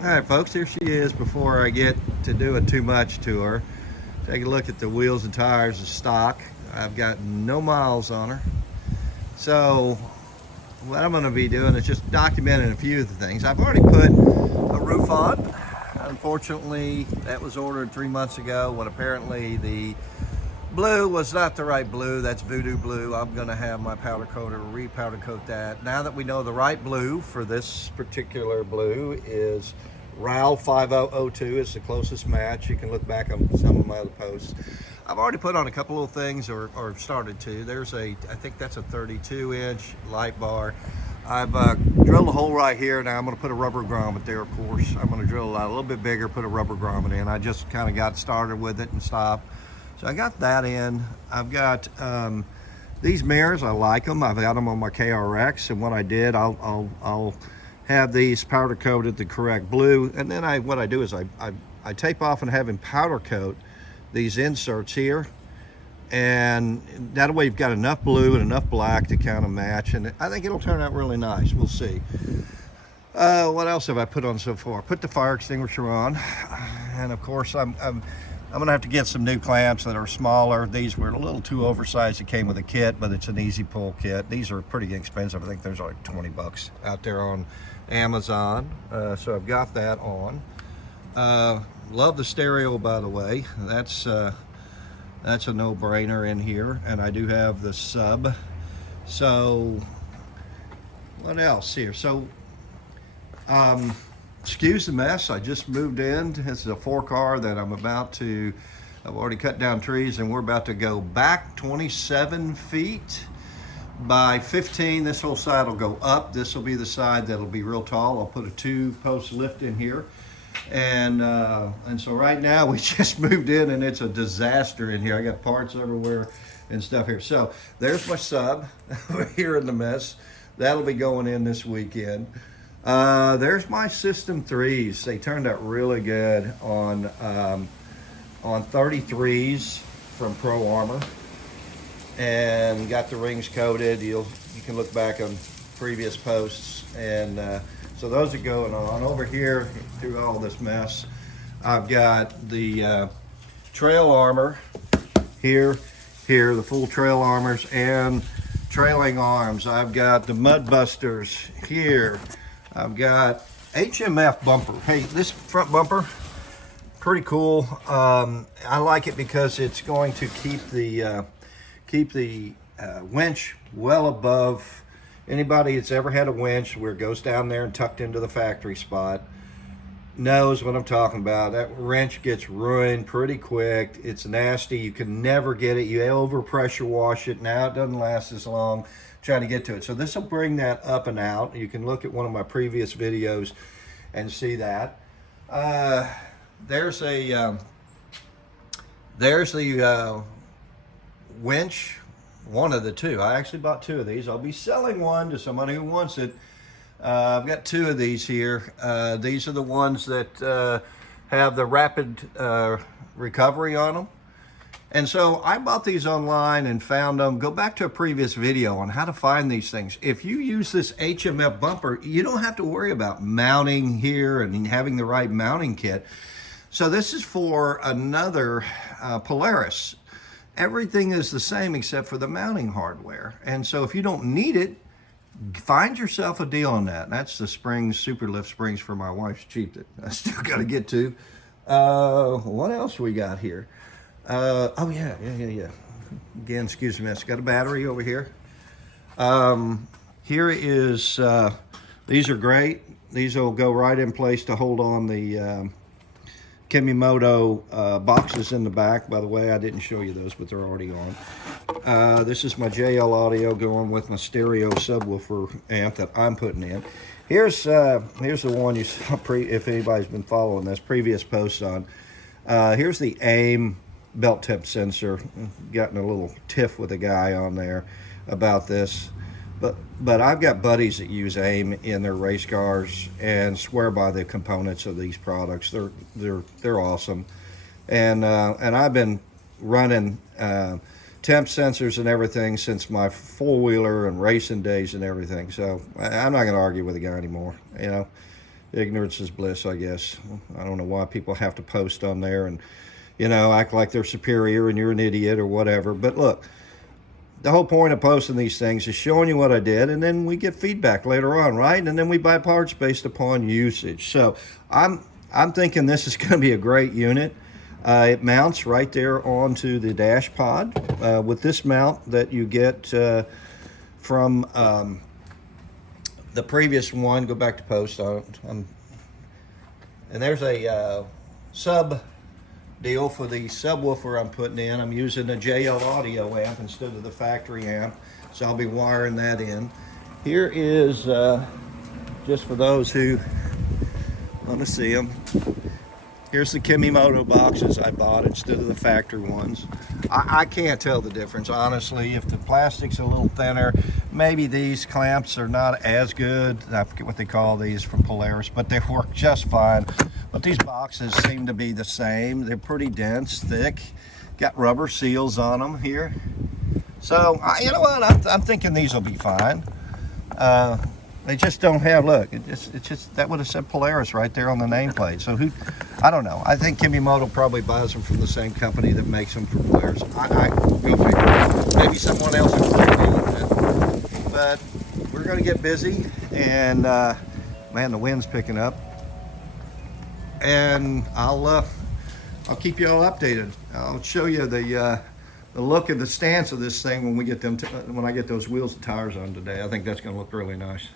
All right, folks, here she is before I get to doing too much to her. Take a look at the wheels and tires of stock. I've got no miles on her. So what I'm going to be doing is just documenting a few of the things. I've already put a roof on. Unfortunately, that was ordered 3 months ago when apparently the blue was not the right blue. That's voodoo blue. I'm going to have my powder coater re-powder coat that. Now that we know the right blue for this particular blue is RAL 5002 is the closest match. You can look back on some of my other posts. I've already put on a couple of things or started to. There's I think that's a 32-inch light bar. I've drilled a hole right here. Now I'm going to put a rubber grommet there, of course. I'm going to drill a little bit bigger, put a rubber grommet in. I just kind of got started with it and stopped. So I got that in. I've got these mirrors. I like them. I've got them on my KRX, and what I did, I'll have these powder coated the correct blue, and then what I do is I tape off and have him powder coat these inserts here, and that way you've got enough blue and enough black to kind of match, and I think it'll turn out really nice. We'll see. What else have I put on so far? Put the fire extinguisher on, and of course I'm gonna have to get some new clamps that are smaller. These were a little too oversized. It came with a kit, but it's an easy pull kit. These are pretty expensive. I think there's like 20 bucks out there on Amazon. So I've got that on. Love the stereo, by the way. That's a no-brainer in here. And I do have the sub. So what else here? So excuse the mess. I just moved in. This is a 4-car that I've already cut down trees, and we're about to go back 27 feet by 15. This whole side will go up. This will be the side that'll be real tall. I'll put a 2-post lift in here. And so right now we just moved in and it's a disaster in here. I got parts everywhere and stuff here. So there's my sub over here in the mess. That'll be going in this weekend. There's my System 3s. They turned out really good on 33s from Pro Armor, and got the rings coated. You can look back on previous posts, and so those are going on. Over here through all this mess, I've got the trail armor here, the full trail armors and trailing arms. I've got the mud busters here. I've got HMF bumper. Hey, this front bumper, pretty cool. I like it because it's going to keep the winch well above. Anybody that's ever had a winch where it goes down there and tucked into the factory spot knows what I'm talking about. That wrench gets ruined pretty quick. It's nasty. You can never get it. You overpressure wash it. Now it doesn't last as long trying to get to it. So this will bring that up and out. You can look at one of my previous videos and see that. There's the winch, one of the two. I actually bought 2 of these. I'll be selling one to somebody who wants it. I've got 2 of these here. These are the ones that have the rapid recovery on them. And so I bought these online and found them. Go back to a previous video on how to find these things. If you use this HMF bumper, you don't have to worry about mounting here and having the right mounting kit. So this is for another Polaris. Everything is the same except for the mounting hardware. And so if you don't need it, find yourself a deal on that. That's the springs, super lift springs for my wife's Jeep that I still got to get to. What else we got here? Oh yeah. Again, excuse me, it's got a battery over here. Here is, these are great. These will go right in place to hold on the Kimimoto boxes in the back. By the way, I didn't show you those, but they're already on. This is my JL audio going with my stereo subwoofer amp that I'm putting in. Here's the one you saw if anybody's been following this previous post on. Here's the AIM belt tip sensor. Gotten a little tiff with a guy on there about this, but I've got buddies that use AIM in their race cars and swear by the components of these products. They're awesome, and I've been running temp sensors and everything since my four-wheeler and racing days and everything. So I'm not going to argue with the guy anymore. You know, ignorance is bliss, I guess. I don't know why people have to post on there and, you know, act like they're superior and you're an idiot or whatever. But look, the whole point of posting these things is showing you what I did, and then we get feedback later on, right? And then we buy parts based upon usage. So I'm thinking this is going to be a great unit. It mounts right there onto the dash pod with this mount that you get from the previous one. Go back to post on it. And there's a sub deal for the subwoofer I'm putting in. I'm using a JL audio amp instead of the factory amp, so I'll be wiring that in. Here is, just for those who want to see them, here's the Kimimoto boxes I bought instead of the factory ones. I can't tell the difference, honestly. If the plastic's a little thinner, maybe these clamps are not as good. I forget what they call these from Polaris, but they work just fine. But these boxes seem to be the same. They're pretty dense, thick, got rubber seals on them here. So, you know what, I'm thinking these will be fine. They just don't have, look, it's just, that would have said Polaris right there on the nameplate. So I don't know. I think Kimimoto probably buys them from the same company that makes them for Polaris. I go figure. Maybe someone else is dealing with it. But we're gonna get busy, and man, the wind's picking up. And I'll keep you all updated. I'll show you the look and the stance of this thing when we get them when I get those wheels and tires on today. I think that's going to look really nice.